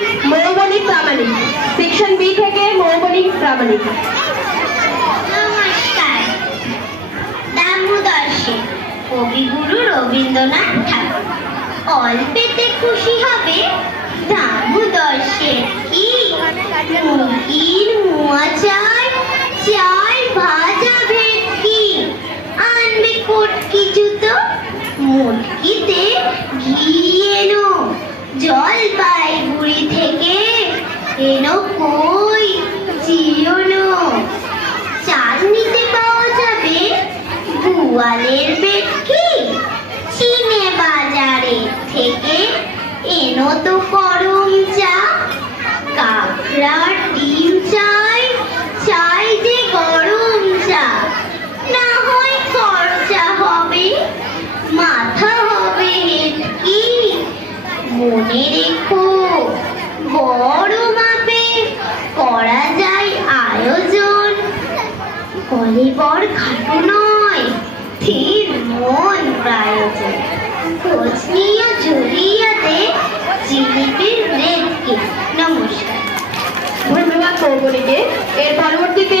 মৌবনী প্রামাণিক। Section B থেকে মৌবনী প্রামাণিক। নমস্কার। দামোদর্শে কবিগুরু রবীন্দ্রনাথ ঠাকুর। অল্পেতে খুশি হবে দামোদর্শে কি মুরগির মোয়া চাই, চাই ভাজা ভেটকি, আনবে কটকি জুতো, মুটকিতে ঘি এনো, জলপাইগুড়ি থেকে এনো কই চিরনো, চাটনিতে পাওয়া যাবে গোয়ালের ভেটকি, চিনে বাজারে থেকে এনো তো গরম চা, কাঁকড়ার ডিম চাই, চাই যে গরম চা, না হয় খরচা হবে, মাথা হবে হেটকি, মনে রেখো বড় মাপে করা যায় আয়োজন, কলেবর খাটো নয়, স্থির মন প্রয়োজন, খোঁজ নিয়ে জড়িয়াতে জিলিপির রেটকে। নমস্কার। ধন্যবাদ মৌবনীকে। এর পরবর্তীতে